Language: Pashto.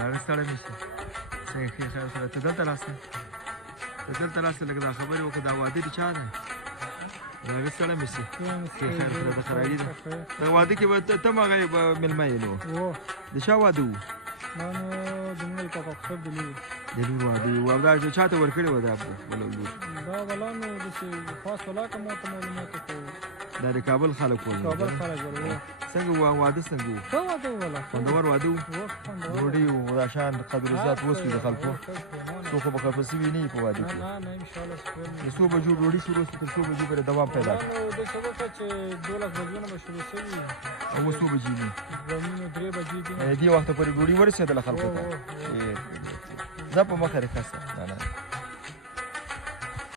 هغه ستړی مې شي څنګه ښې خیر سره ته دلته راسه ته دلته راسه لږ دا خبرې وکړه دا واده د چا دی د هغه ستړی مې شي ښې خیر سره د خرایي ده دغه واده کې به ته هم هغه مېلمه یې نو د چا واده و د مینې کاکا خسر د لور د لور واده و او دا چا ته ورکړې وه دا بله لور دا بلا نو داسې خاص ولاکه ما ته معلومات کوو دا د کابل خلک ول کابل خلک ول څنګه و واده څنګه و ښه واده و والله خوندور واده و ډوډۍ و دا شان قدر عزت اوس وي د خلکو څوک به خفه سوي نه وي په واده کې نه انشاءالله د څو بجو ډوډۍ شروع شوه تر څو بجو پورې دوام پیدا نو داسې وکړه چې 12 بجو نه به شروع شوي او اوس څو بجې دي 3 بجې دي دې وخته پورې ډوډۍ ورسېدله خلکو ته ځه په مخه دې ښه شه